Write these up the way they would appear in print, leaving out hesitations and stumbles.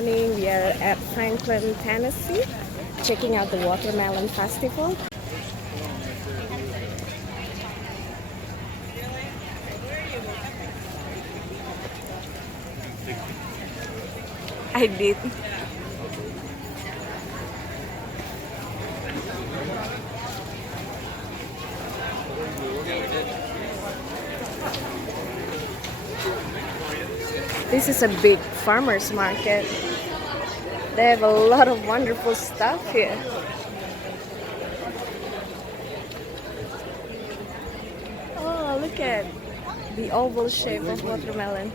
morning. We are at Franklin, Tennessee, checking out the Watermelon Festival. I did. This is a big farmer's market. They have a lot of wonderful stuff here. Oh, look at the oval shape of watermelon.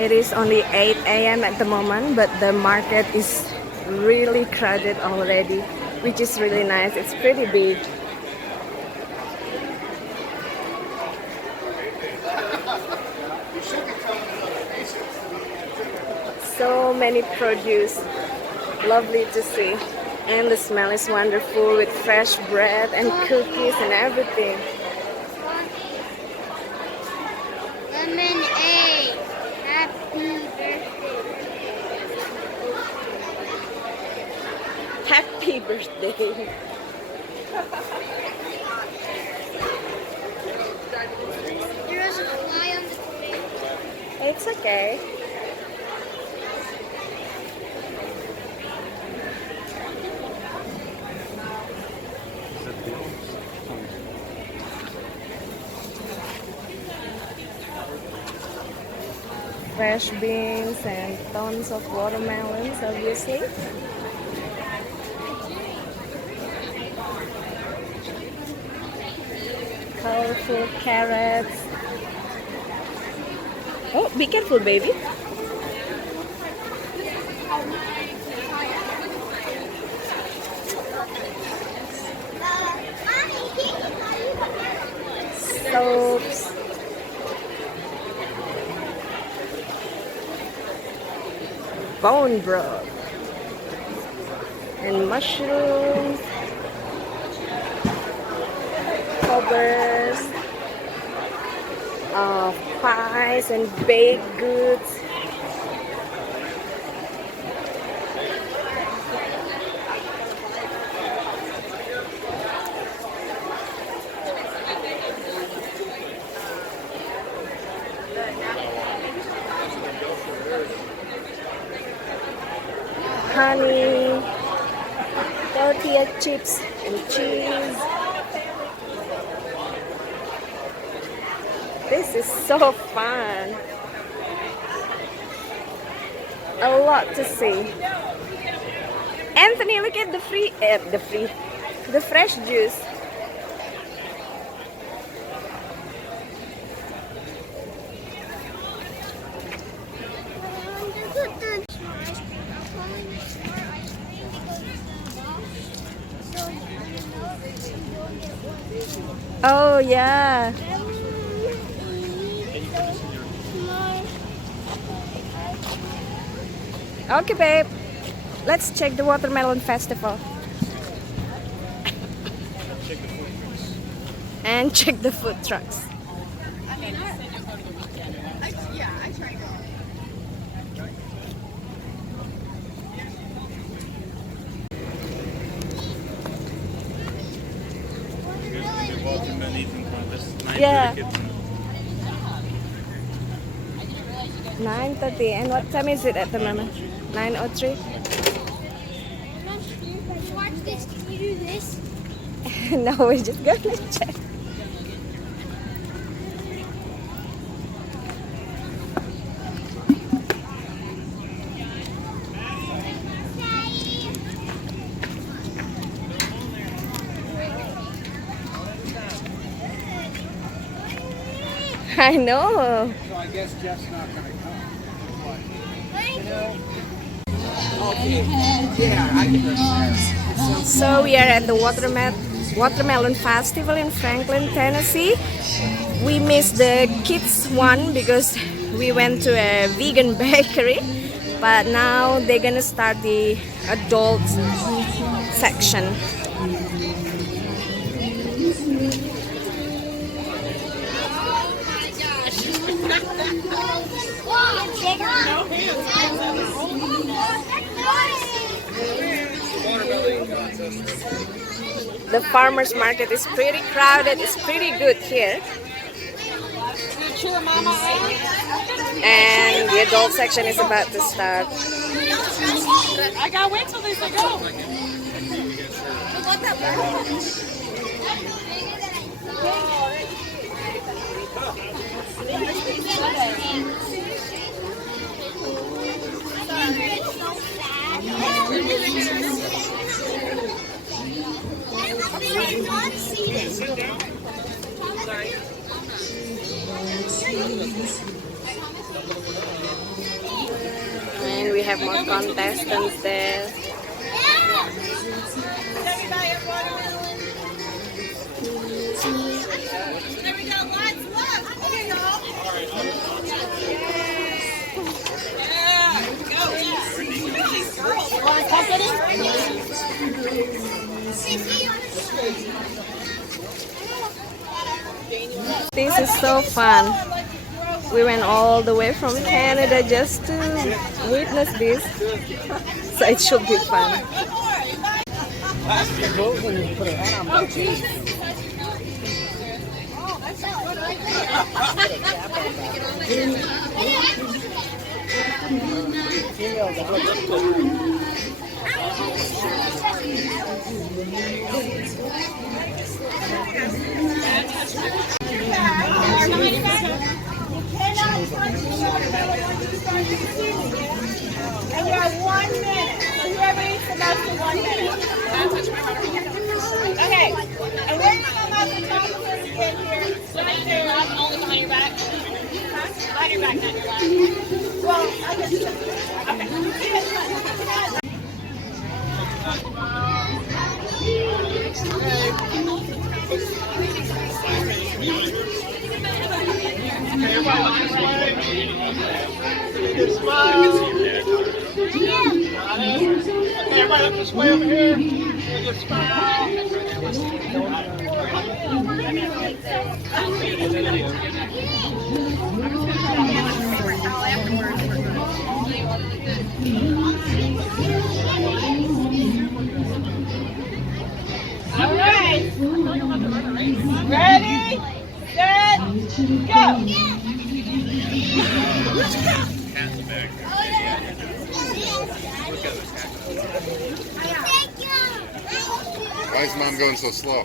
It is only 8 a.m. at the moment, but the market is really crowded already, which is really nice. It's pretty big. So many produce, lovely to see, and the smell is wonderful with fresh bread and cookies and everything. Lemonade, happy birthday. Happy birthday! There was a fly on the tree. It's okay. Fresh beans and tons of watermelons, obviously. Colorful carrots. Oh, be careful, baby. Soaps. Bone broth. And mushrooms. Covers. Pies and baked goods. Honey, tortilla chips and cheese. This is so fun. A lot to see. Anthony, look at the fresh juice. Oh yeah. Okay, babe. Let's check the Watermelon Festival. And check the food trucks. I tried it. Yeah. 9:30. And what time is it at the moment? 9:03. Watch this. Can you do this? No, we're just gonna check. I know. So I guess Jeff's not gonna come. So we are at the Watermelon Festival in Franklin, Tennessee. We missed the kids one because we went to a vegan bakery, but now they're gonna start the adult section. The farmers market is pretty crowded. It's pretty good here. And the adult section is about to start. I gotta wait till they say go. And we have more contestants there. This is so fun. We went all the way from Canada just to witness this. So it should be fun. And you have 1 minute. So whoever eats the most in 1 minute. Okay. And where are you going to let the top of this get here? Right there. I'm only behind your back. Behind your back, not your lap. Well, I guess. Okay. Good smile. Okay, everybody look this way over here. Good smile. All right. Ready, set, go. Why is Mom going so slow?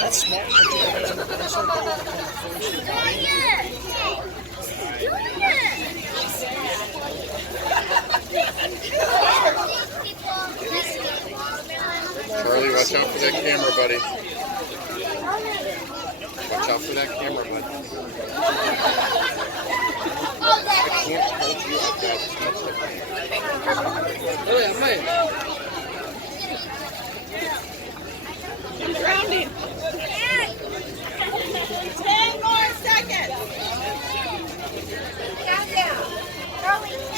That's small. Charlie, watch out for that camera, buddy. Watch out for that camera, bud. I can't hold you up I'm drowning. 10 more seconds.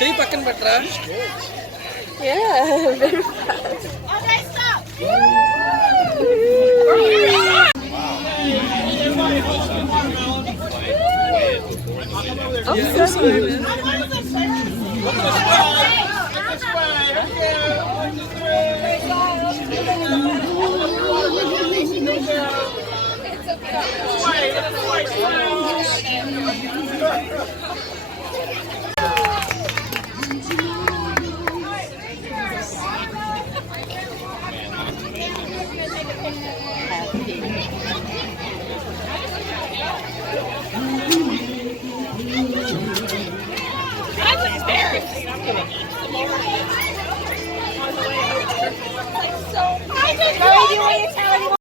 Jadi pakai batra. Yeah, very fun. Okay, stop. Oh, sorry. I'm embarrassed. I'm gonna eat some more. I just